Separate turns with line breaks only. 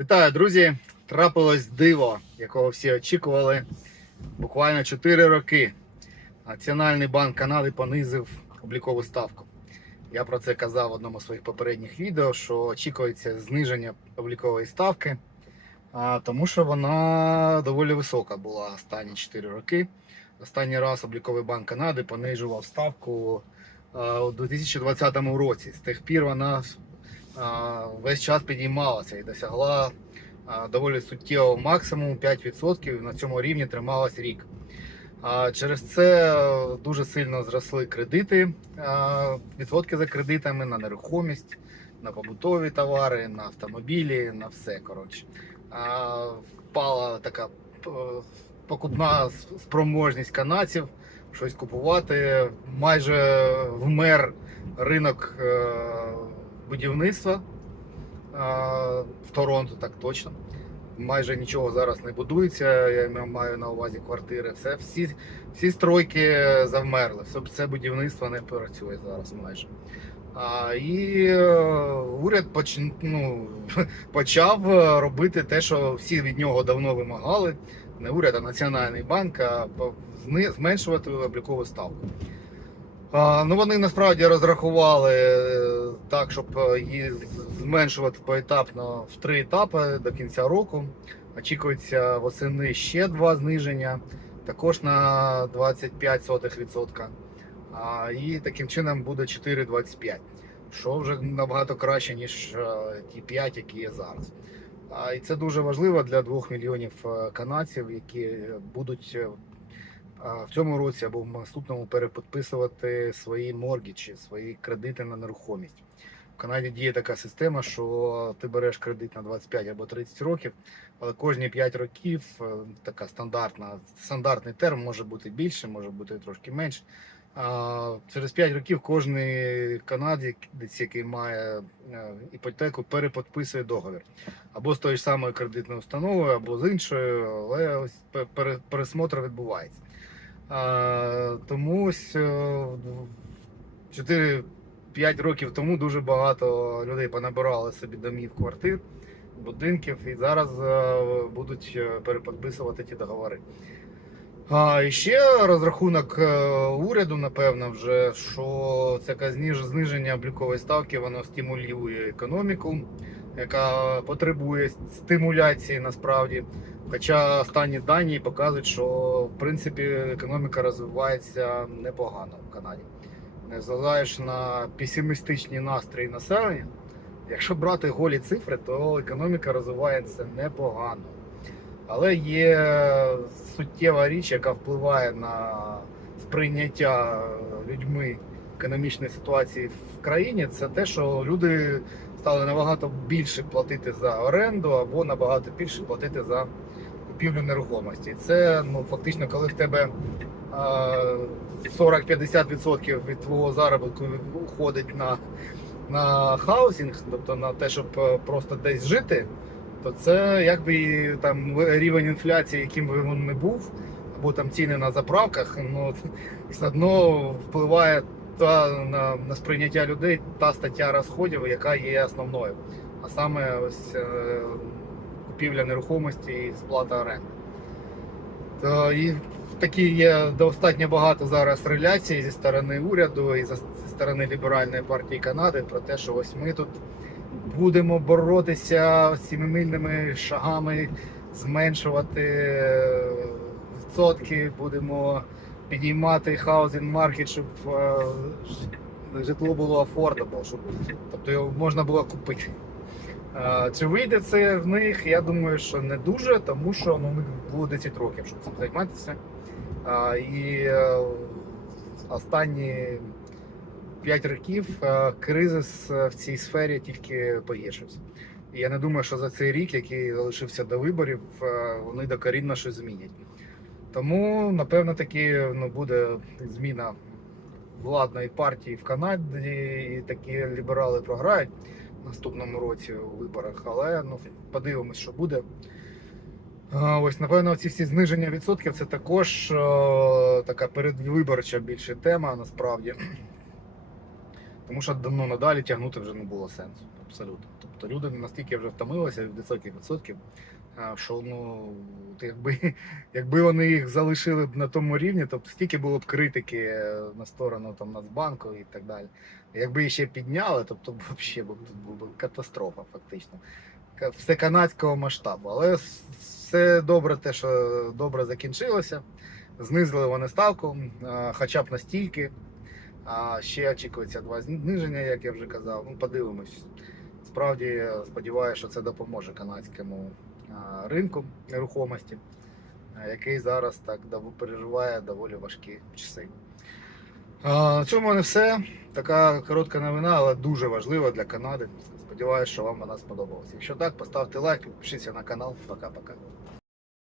Вітаю, друзі! Трапилось диво, якого всі очікували. Буквально 4 роки. Національний банк Канади понизив облікову ставку. Я про це казав в одному з своїх попередніх відео, що очікується зниження облікової ставки, тому що вона доволі висока була останні 4 роки. Останній раз обліковий банк Канади понижував ставку у 2020 році. З тих пір вона весь час підіймалася і досягла доволі суттєвого максимуму 5%. На цьому рівні трималась рік. Через це е, дуже сильно зросли кредити, відсотки за кредитами на нерухомість, на побутові товари, на автомобілі, на все. Коротше. Впала така е, покупна спроможність канадців щось купувати. Майже вмер ринок е, будівництва в Торонто, так точно. Майже нічого зараз не будується. Я маю на увазі квартири. Все, всі, всі стройки завмерли. Все, це будівництво не працює зараз майже. А, і е, уряд поч, ну, почав робити те, що всі від нього давно вимагали. Не уряд, а Національний банк, а зменшувати облікову ставку. А, ну вони насправді розрахували е, так, щоб е, її зменшувати поетапно в три етапи до кінця року. Очікується восени ще два зниження, також на 25%. І таким чином буде 4,25, що вже набагато краще, ніж е, ті 5, які є зараз. І це дуже важливо для 2 мільйонів е, канадців, які будуть в цьому році або в наступному переподписувати свої моргічі, свої кредити на нерухомість. В Канаді діє така система, що ти береш кредит на 25 або 30 років, але кожні 5 років е, така стандартна, стандартний терм може бути більше, може бути трошки менше. А, через 5 років кожен канадець, який має е, іпотеку, переподписує договір. Або з тої ж самої кредитної установи, або з іншою, але ось пе- пересмотр відбувається. Тому ось е, 4-5 років тому дуже багато людей понабирали собі домів, квартир, будинків і зараз е, будуть е, переподписувати ті договори. А ще розрахунок уряду, напевно, вже що це зниження облікової ставки, воно стимулює економіку, яка потребує стимуляції насправді. Хоча останні дані показують, що в принципі економіка розвивається непогано в Канаді. Незважаючи на песимістичні настрої населення, якщо брати голі цифри, то економіка розвивається непогано. Але є суттєва річ, яка впливає на сприйняття людьми економічної ситуації в країні, це те, що люди стали набагато більше платити за оренду або набагато більше платити за купівлю нерухомості. Це ну фактично, коли в тебе а, 40-50% від твого заробітку уходить на, на хаусінг, тобто на те, щоб е, просто десь жити, то це якби там рівень інфляції, яким би він не був, або там ціни на заправках, ну все одно впливає та на, на сприйняття людей та стаття розходів, яка є основною. А саме ось е, купівля нерухомості і сплата оренди. То і такі є достатньо багато зараз реляцій зі сторони уряду і зі сторони ліберальної партії Канади про те, що ось ми тут будемо боротися сімимильними шагами, зменшувати е, відсотки, будемо підіймати хаузинг маркет, щоб е, житло було affordable, щоб тобто його можна було купити. Е, Чи вийде це в них? Я думаю, що не дуже, тому що ну, було 10 років, щоб цим займатися. А, І е, останні 5 років е, кризис е, в цій сфері тільки погіршився. І я не думаю, що за цей рік, який залишився до виборів, е, вони докорінно щось змінять. Тому, напевно, таки ну, буде зміна владної партії в Канаді, і такі ліберали програють в наступному році у виборах. Але ну, подивимось, що буде. Ось, напевно, ці всі зниження відсотків це також е, така передвиборча більше тема насправді. Тому що ну, надалі тягнути вже не було сенсу. Абсолютно. Тобто люди настільки вже втомилися від високих відсотків, що ну, якби, якби вони їх залишили б на тому рівні, то стільки було б критики е, на сторону там, Нацбанку і так далі. Якби їх ще підняли, тобто взагалі б тут була б катастрофа, фактично. Все канадського масштабу. Але все добре, те, що добре закінчилося. Знизили вони ставку, хоча б настільки. А ще очікується два зниження, як я вже казав. Ну, подивимось. Справді сподіваюся, що це допоможе канадському ринку нерухомості, який зараз так переживає доволі важкі часи. На цьому не все. Така коротка новина, але дуже важлива для Канади. Сподіваюся, що вам вона сподобалась. Якщо так, поставте лайк, підпишіться на канал. Пока-пока.